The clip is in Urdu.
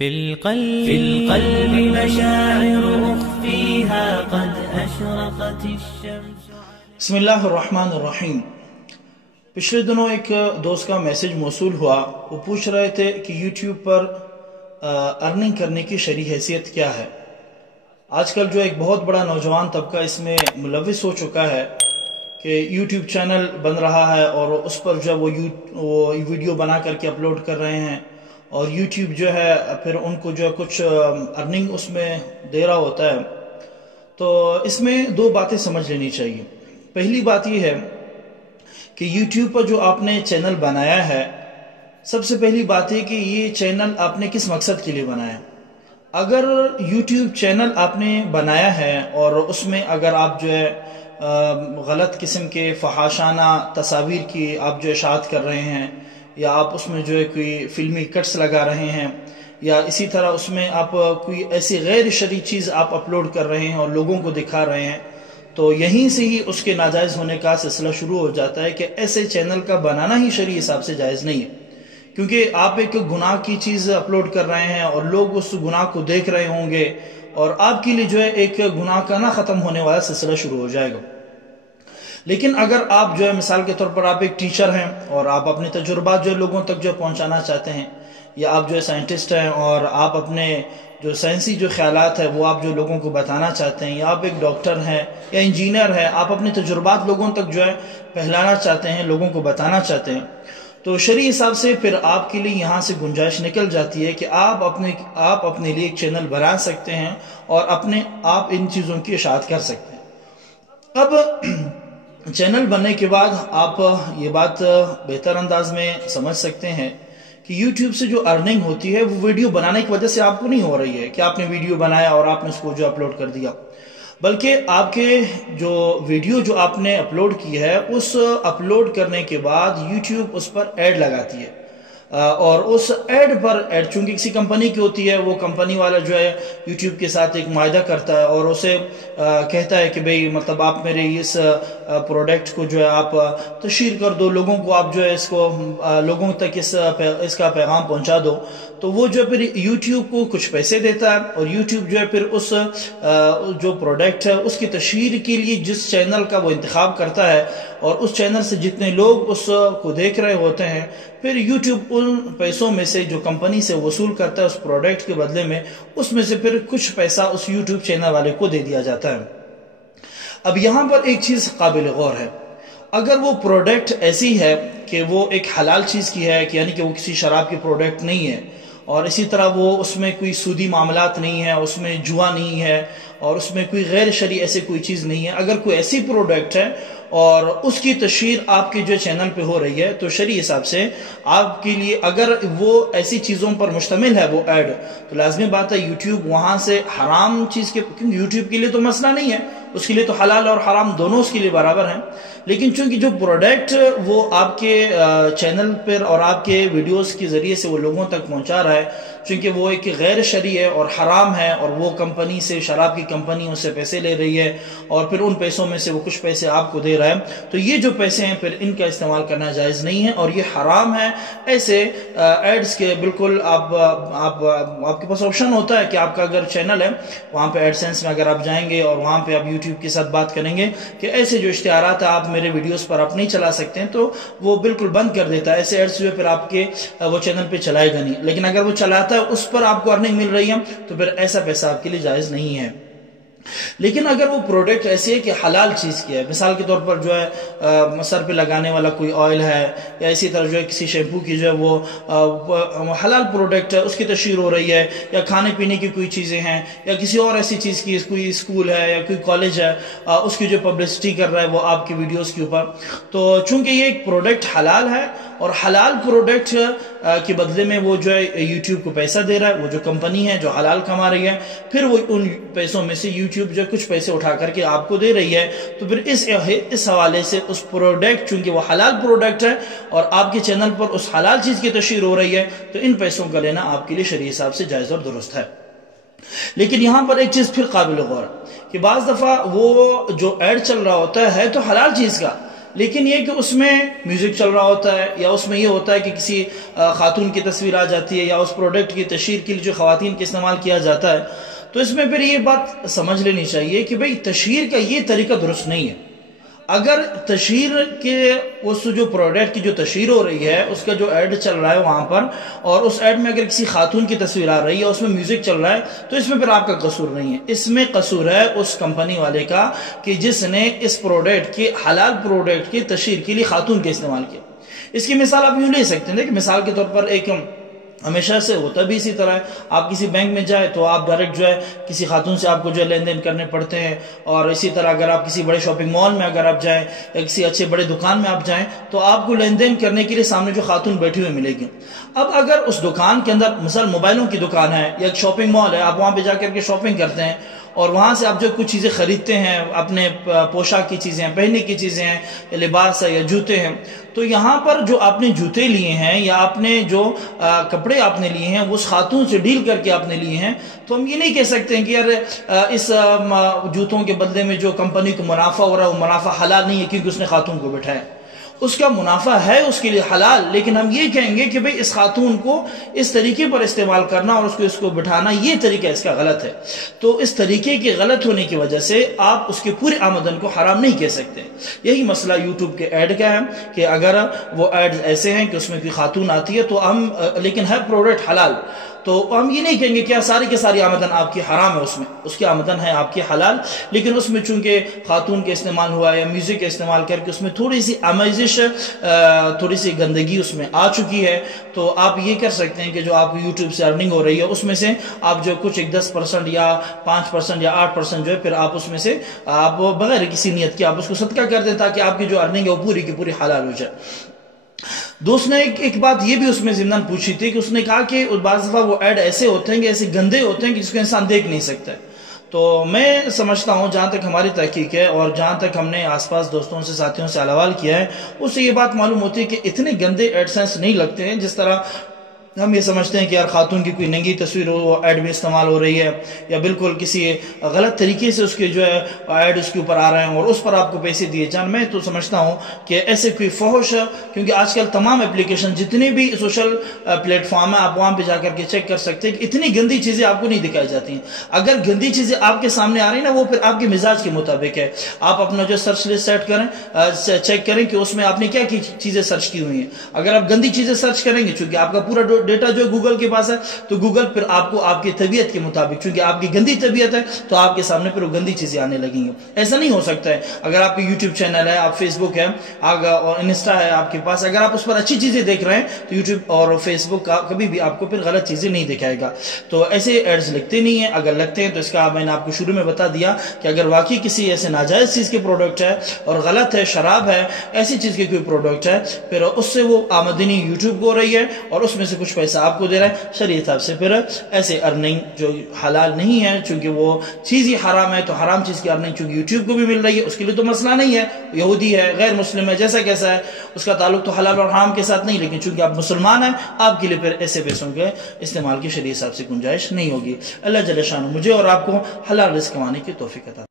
في القلب مشاعر أخفيها قد أشرقت الشمس. بسم اللہ الرحمن الرحیم. پچھلے دنوں ایک دوست کا میسج موصول ہوا. وہ پوچھ رہے تھے کہ یوٹیوب پر ارننگ کرنے کی شرعی حیثیت کیا ہے. آج کل جو ایک بہت بڑا نوجوان طبقہ اس میں ملوث ہو چکا ہے کہ یوٹیوب چینل بن رہا ہے اور اس پر جو وہ ویڈیو بنا کر کے اپلوڈ کر رہے ہیں اور یوٹیوب جو ہے پھر ان کو جو کچھ ارننگ اس میں دے رہا ہوتا ہے. تو اس میں دو باتیں سمجھ لینی چاہیے. پہلی بات یہ ہے کہ یوٹیوب پر جو آپ نے چینل بنایا ہے، سب سے پہلی بات ہے کہ یہ چینل آپ نے کس مقصد کے لیے بنایا ہے. اگر یوٹیوب چینل آپ نے بنایا ہے اور اس میں اگر آپ جو ہے غلط قسم کے فحاشانہ تصاویر کی آپ جو اشاعت کر رہے ہیں، یا آپ اس میں جو ہے کوئی فلمی کٹس لگا رہے ہیں، یا اسی طرح اس میں آپ کوئی ایسی غیر شرعی چیز آپ اپلوڈ کر رہے ہیں اور لوگوں کو دکھا رہے ہیں، تو یہیں سے ہی اس کے ناجائز ہونے کا سلسلہ شروع ہو جاتا ہے کہ ایسے چینل کا بنانا ہی شرعی حساب سے جائز نہیں ہے. کیونکہ آپ ایک گناہ کی چیز اپلوڈ کر رہے ہیں اور لوگ اس گناہ کو دیکھ رہے ہوں گے اور آپ کے لیے جو ہے ایک گناہ کا نہ ختم ہونے والا سلسلہ شروع ہو جائے گا. لیکن اگر آپ جو ہے مثال کے طور پر آپ ایک ٹیچر ہیں اور آپ اپنے تجربات جو لوگوں تک جو پہنچانا چاہتے ہیں، یا آپ جو ہے سائنٹسٹ ہیں اور آپ اپنے جو سائنسی جو خیالات ہیں وہ آپ جو لوگوں کو بتانا چاہتے ہیں، یا آپ ایک ڈاکٹر ہیں یا انجینئر ہیں، آپ اپنے تجربات لوگوں تک جو ہے پھیلانا چاہتے ہیں، لوگوں کو بتانا چاہتے ہیں، تو شرعی حساب سے پھر آپ کے لیے یہاں سے گنجائش نکل جاتی ہے کہ آپ اپنے لیے ایک چینل بنا سکتے ہیں اور آپ ان چیزوں کی اشاعت کر سکتے ہیں. اب چینل بننے کے بعد آپ یہ بات بہتر انداز میں سمجھ سکتے ہیں کہ یوٹیوب سے جو ارننگ ہوتی ہے وہ ویڈیو بنانے کی وجہ سے آپ کو نہیں ہو رہی ہے کہ آپ نے ویڈیو بنایا اور آپ نے اس کو جو اپلوڈ کر دیا، بلکہ آپ کے جو ویڈیو جو آپ نے اپلوڈ کی ہے اس اپلوڈ کرنے کے بعد یوٹیوب اس پر ایڈ لگاتی ہے، اور اس ایڈ چونکہ کسی کمپنی کی ہوتی ہے، وہ کمپنی والا جو ہے یوٹیوب کے ساتھ ایک معاہدہ کرتا ہے اور اسے کہتا ہے کہ بھئی مطلب آپ میرے اس پروڈکٹ کو جو ہے آپ تشہیر کر دو، لوگوں کو آپ جو ہے اس کو لوگوں تک اس کا پیغام پہنچا دو. تو وہ جو پھر یوٹیوب کو کچھ پیسے دیتا ہے اور یوٹیوب جو ہے پھر اس جو پروڈکٹ ہے اس کی تشہیر کے لیے جس چینل کا وہ انتخاب کرتا ہے اور اس چینل سے جتنے لوگ اس کو دیکھ رہے ہوتے ہیں، پھر یوٹیوب ان پیسوں میں سے جو کمپنی سے وصول کرتا ہے اس پروڈکٹ کے بدلے میں، اس میں سے پھر کچھ پیسہ اس یوٹیوب چینل والے کو دے دیا جاتا ہے. اب یہاں پر ایک چیز قابل غور ہے. اگر وہ پروڈکٹ ایسی ہے کہ وہ ایک حلال چیز کی ہے، یعنی کہ وہ کسی شراب کی پروڈکٹ نہیں ہے، اور اسی طرح وہ اس میں کوئی سودی معاملات نہیں ہے، اس میں جوا نہیں ہے، اور اس میں کوئی غیر شرعی ایسی کوئی چیز نہیں ہے، اگر کوئی ایسی پروڈکٹ ہے اور اس کی تشہیر آپ کے جو چینل پہ ہو رہی ہے، تو شرعی حساب سے آپ کے لیے اگر وہ ایسی چیزوں پر مشتمل ہے وہ ایڈ، تو لازمی بات ہے یوٹیوب وہاں سے حرام چیز کے، کیونکہ یوٹیوب کے لیے تو مسئلہ نہیں ہے، اس کے لیے تو حلال اور حرام دونوں اس کے لیے برابر ہیں. لیکن چونکہ جو پروڈکٹ وہ آپ کے چینل پر اور آپ کے ویڈیوز کے ذریعے سے وہ لوگوں تک پہنچا رہا ہے، چونکہ وہ ایک غیر شرعی ہے اور حرام ہے، اور وہ کمپنی سے، شراب کی کمپنی اس سے پیسے لے رہی ہے اور پھر ان پیسوں میں سے وہ کچھ پیسے آپ کو دے رہا ہے، تو یہ جو پیسے ہیں پھر ان کا استعمال کرنا جائز نہیں ہے اور یہ حرام ہے. ایسے ایڈز کے بالکل آپ کے پاس آپشن ہوتا ہے کہ آپ کا اگر چینل ہے وہاں پہ ایڈسنس میں اگر آپ جائیں گے اور وہاں پہ آپ یوٹیوب کے ساتھ بات کریں گے کہ ایسے جو اشتہارات ہیں آپ میرے ویڈیوز پر آپ نہیں چلا سکتے ہیں، تو وہ بالکل بند کر دیتا ہے. ایسے ایڈز جو پھر آپ کے وہ چینل پہ چلائے گا نہیں. لیکن اگر وہ چلاتا ہے اس پر آپ کو ارننگ مل رہی ہے تو پھر ایسا پیسہ آپ کے لیے جائز نہیں ہے. لیکن اگر وہ پروڈکٹ ایسی ہے کہ حلال چیز کی ہے، مثال کے طور پر جو ہے سر پہ لگانے والا کوئی آئل ہے، یا اسی طرح جو ہے کسی شیمپو کی جو ہے وہ حلال پروڈکٹ ہے، اس کی تشہیر ہو رہی ہے، یا کھانے پینے کی کوئی چیزیں ہیں، یا کسی اور ایسی چیز کی کوئی اسکول ہے یا کوئی کالج ہے اس کی جو پبلسٹی کر رہا ہے وہ آپ کی ویڈیوز کے اوپر، تو چونکہ یہ ایک پروڈکٹ حلال ہے اور حلال پروڈکٹ کے بدلے میں وہ جو ہے یوٹیوب کو پیسہ دے رہا ہے، وہ جو کمپنی ہے جو حلال کما رہی ہے، پھر وہ ان پیسوں میں سے یوٹیوب جو کچھ پیسے اٹھا کر کے آپ کو دے رہی ہے، تو پھر اس حوالے سے اس پروڈکٹ چونکہ وہ حلال پروڈکٹ ہے اور آپ کے چینل پر اس حلال چیز کی تشہیر ہو رہی ہے، تو ان پیسوں کا لینا آپ کے لیے شرعی حساب سے جائز اور درست ہے. لیکن یہاں پر ایک چیز پھر قابل غور ہے کہ بعض دفعہ وہ جو ایڈ چل رہا ہوتا ہے تو حلال چیز کا، لیکن یہ کہ اس میں میوزک چل رہا ہوتا ہے یا اس میں یہ ہوتا ہے کہ کسی خاتون کی تصویر آ جاتی ہے یا اس پروڈکٹ کی تشہیر کے لیے جو خواتین کے استعمال کیا جاتا ہے، تو اس میں پھر یہ بات سمجھ لینی چاہیے کہ بھئی تشہیر کا یہ طریقہ درست نہیں ہے۔ اگر تشہیر کے اس جو پروڈکٹ کی جو تشہیر ہو رہی ہے اس کا جو ایڈ چل رہا ہے وہاں پر، اور اس ایڈ میں اگر کسی خاتون کی تصویر آ رہی ہے اس میں میوزک چل رہا ہے، تو اس میں پھر آپ کا قصور نہیں ہے، اس میں قصور ہے اس کمپنی والے کا کہ جس نے اس پروڈکٹ کی، حلال پروڈکٹ کی تشہیر کے لیے خاتون کے استعمال کیا۔ اس کی مثال آپ یوں لے سکتے ہیں کہ مثال کے طور پر ایک ہمیشہ سے ہوتا بھی اسی طرح ہے، آپ کسی بینک میں جائیں تو آپ ڈائریکٹ جو ہے کسی خاتون سے آپ کو جو ہے لین دین کرنے پڑتے ہیں، اور اسی طرح اگر آپ کسی بڑے شاپنگ مال میں اگر آپ جائیں یا کسی اچھے بڑے دکان میں آپ جائیں تو آپ کو لین دین کرنے کے لیے سامنے جو خاتون بیٹھی ہوئی ملے گی۔ اب اگر اس دکان کے اندر مثال موبائلوں کی دکان ہے یا ایک شاپنگ مال ہے، آپ وہاں پہ جا کر کے شاپنگ کرتے ہیں اور وہاں سے آپ جو کچھ چیزیں خریدتے ہیں، اپنے پوشاک کی چیزیں ہیں، پہننے کی چیزیں ہیں، لباس ہے یا جوتے ہیں، تو یہاں پر جو آپ نے جوتے لیے ہیں یا آپ نے جو کپڑے آپ نے لیے ہیں وہ اس خاتون سے ڈیل کر کے آپ نے لیے ہیں، تو ہم یہ نہیں کہہ سکتے ہیں کہ یار اس جوتوں کے بدلے میں جو کمپنی کو منافع ہو رہا ہے وہ منافع حلال نہیں ہے کیونکہ اس نے خاتون کو بٹھایا۔ اس کا منافع ہے اس کے لیے حلال، لیکن ہم یہ کہیں گے کہ بھئی اس خاتون کو اس طریقے پر استعمال کرنا اور اس کو بٹھانا، یہ طریقہ اس کا غلط ہے۔ تو اس طریقے کے غلط ہونے کی وجہ سے آپ اس کے پورے آمدن کو حرام نہیں کہہ سکتے۔ یہی مسئلہ یوٹیوب کے ایڈ کا ہے کہ اگر وہ ایڈ ایسے ہیں کہ اس میں کوئی خاتون آتی ہے تو ہم لیکن ہے پروڈکٹ حلال، تو ہم یہ نہیں کہیں گے کہ ساری کی ساری آمدن آپ کی حرام ہے، اس کی آمدن ہے آپ کی حلال، لیکن اس میں چونکہ خاتون کے استعمال ہوا یا میوزک کا استعمال کر کے اس میں تھوڑی سی آمیزش، تھوڑی سی گندگی اس میں آ چکی ہے، تو آپ یہ کر سکتے ہیں کہ جو آپ کو یوٹیوب سے ارننگ ہو رہی ہے اس میں سے آپ جو کچھ 10% یا 5% یا 8% جو ہے پھر آپ اس میں سے آپ بغیر کسی نیت کے آپ اس کو صدقہ کر دیں تاکہ آپ کی جو ارننگ ہے وہ پوری کی پوری حلال ہو جائے۔ دوست نے ایک بات یہ بھی اس میں ضمناً پوچھی تھی کہ اس نے کہا کہ بعض دفعہ وہ ایڈ ایسے ہوتے ہیں کہ ایسے گندے ہوتے ہیں کہ جس کو انسان دیکھ نہیں سکتا ہے۔ تو میں سمجھتا ہوں جہاں تک ہماری تحقیق ہے اور جہاں تک ہم نے آس پاس دوستوں سے، ساتھیوں سے سوال کیا ہے، اس سے یہ بات معلوم ہوتی ہے کہ اتنے گندے ایڈ سینس نہیں لگتے ہیں جس طرح ہم یہ سمجھتے ہیں کہ یار خاتون کی کوئی ننگی تصویر وہ ایڈ میں استعمال ہو رہی ہے یا بالکل کسی غلط طریقے سے اس کے جو ہے ایڈ اس کے اوپر آ رہے ہیں اور اس پر آپ کو پیسے دیے جان۔ میں تو سمجھتا ہوں کہ ایسے کوئی فحش، کیونکہ آج کل تمام اپلیکیشن جتنے بھی سوشل پلیٹ فارم ہیں آپ وہاں پہ جا کر کے چیک کر سکتے ہیں کہ اتنی گندی چیزیں آپ کو نہیں دکھائی جاتی ہیں۔ اگر گندی چیزیں آپ کے سامنے آ رہی ہیں نا وہ پھر آپ کے مزاج کے مطابق ہے۔ آپ اپنا جو سرچ لسٹ سیٹ کریں، چیک کریں کہ اس میں آپ نے کیا کی چیزیں سرچ کی ہوئی ہیں۔ اگر آپ گندی چیزیں سرچ کریں گے، چونکہ آپ کا پورا ڈیٹا جو گوگل کے پاس ہے، تو گوگل پھر آپ کو آپ کی طبیعت کے مطابق، چونکہ آپ کی گندی طبیعت ہے تو آپ کے سامنے پھر وہ گندی چیزیں آنے لگیں گی۔ ایسا نہیں ہو سکتا ہے۔ اگر آپ کی یوٹیوب چینل ہے، آپ فیس بک ہے اور انسٹا ہے آپ کے پاس، اگر آپ اس پر اچھی چیزیں دیکھ رہے ہیں تو یوٹیوب اور فیس بک کا کبھی بھی آپ کو پھر غلط چیزیں نہیں دکھائے گا۔ تو ایسے ایڈز لگتے نہیں ہیں، اگر لگتے ہیں تو اس کا میں نے آپ کو شروع میں بتا دیا کہ اگر واقعی کسی ایسے ناجائز چیز کے پروڈکٹ ہے اور غلط ہے، شراب ہے، ایسی چیز کے کوئی پروڈکٹ ہے، پھر اس سے وہ آمدنی یوٹیوب کو ہو رہی ہے اور اس میں سے کچھ پیسہ آپ کو دے رہا ہے، شریعت سے پھر ایسے ارننگ جو حلال نہیں ہے، چونکہ وہ چیز ہی حرام ہے، تو حرام چیز کی ارننگ چونکہ یوٹیوب کو بھی مل رہی ہے، اس کے لیے تو مسئلہ نہیں ہے، یہودی ہے، غیر مسلم ہے، جیسا کیسا ہے، اس کا تعلق تو حلال اور حرام کے ساتھ نہیں، لیکن چونکہ آپ مسلمان ہیں آپ کے لیے پھر ایسے پیسوں کے استعمال کی شریعت صاحب سے گنجائش نہیں ہوگی۔ اللہ جل شانہ مجھے اور آپ کو حلال رزق کمانے کی توفیق عطا